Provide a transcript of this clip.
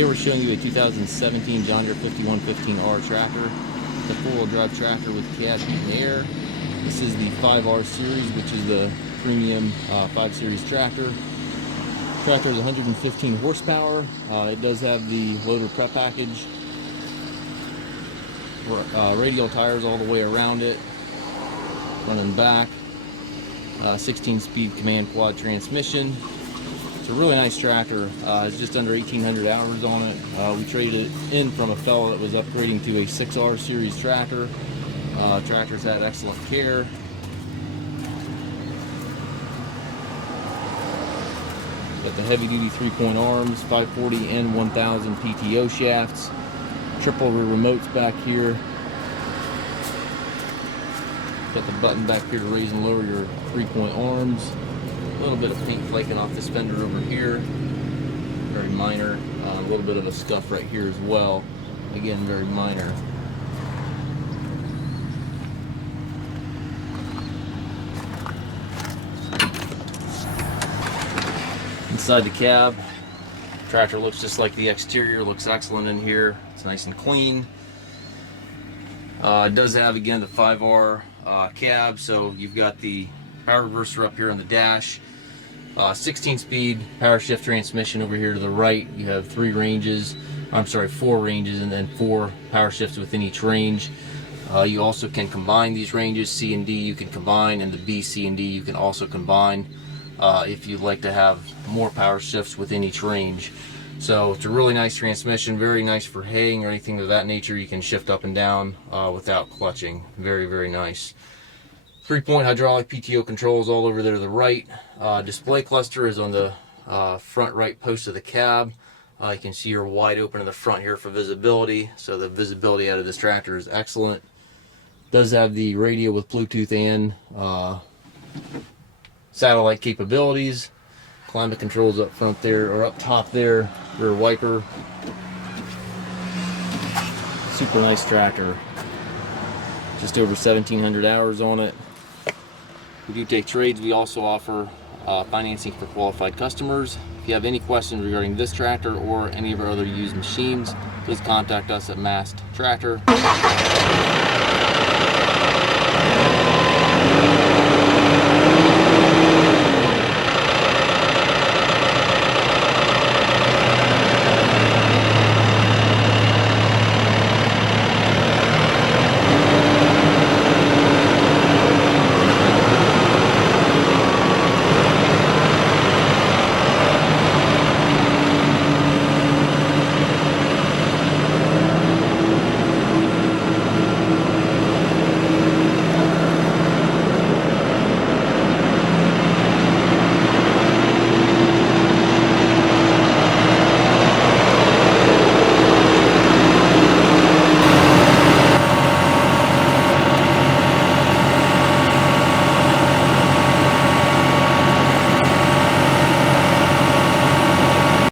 Today we're showing you a 2017 John Deere 5115R tractor. It's a four-wheel drive tractor with cab heat and air. This is the 5R series, which is the premium 5 series tractor. Tractor has 115 horsepower. It does have the loader prep package. Radial tires all the way around it, front and back. 16-speed command quad transmission. It's a really nice tractor. It's just under 1,800 hours on it. We traded it in from a fellow that was upgrading to a 6R series tractor. Tractor's had excellent care. Got the heavy-duty 3-point arms, 540 and 1000 PTO shafts. Triple rear remotes back here. Got the button back here to raise and lower your 3-point arms. A little bit of paint flaking off this fender over here. Very minor. A little bit of a scuff right here as well. Again, very minor. Inside the cab, tractor looks just like the exterior. Looks excellent in here. It's nice and clean. It does have, again, the 5R cab, so you've got the power reverser up here on the dash. 16-speed power shift transmission over here to the right. You have 4 ranges, and then 4 power shifts within each range. You also can combine these ranges. C and D you can combine, and the B, C, and D you can also combine if you'd like to have more power shifts within each range. So it's a really nice transmission, very nice for haying or anything of that nature. You can shift up and down without clutching. Very, very nice. 3-point hydraulic PTO controls all over there to the right. Display cluster is on the front right post of the cab. You can see you're wide open in the front here for visibility. So the visibility out of this tractor is excellent. Does have the radio with Bluetooth and satellite capabilities. Climate controls up front there, or up top there. Rear wiper. Super nice tractor. Just over 1,700 hours on it. We do take trades. We also offer financing for qualified customers. If you have any questions regarding this tractor or any of our other used machines, please contact us at Mast Tractor.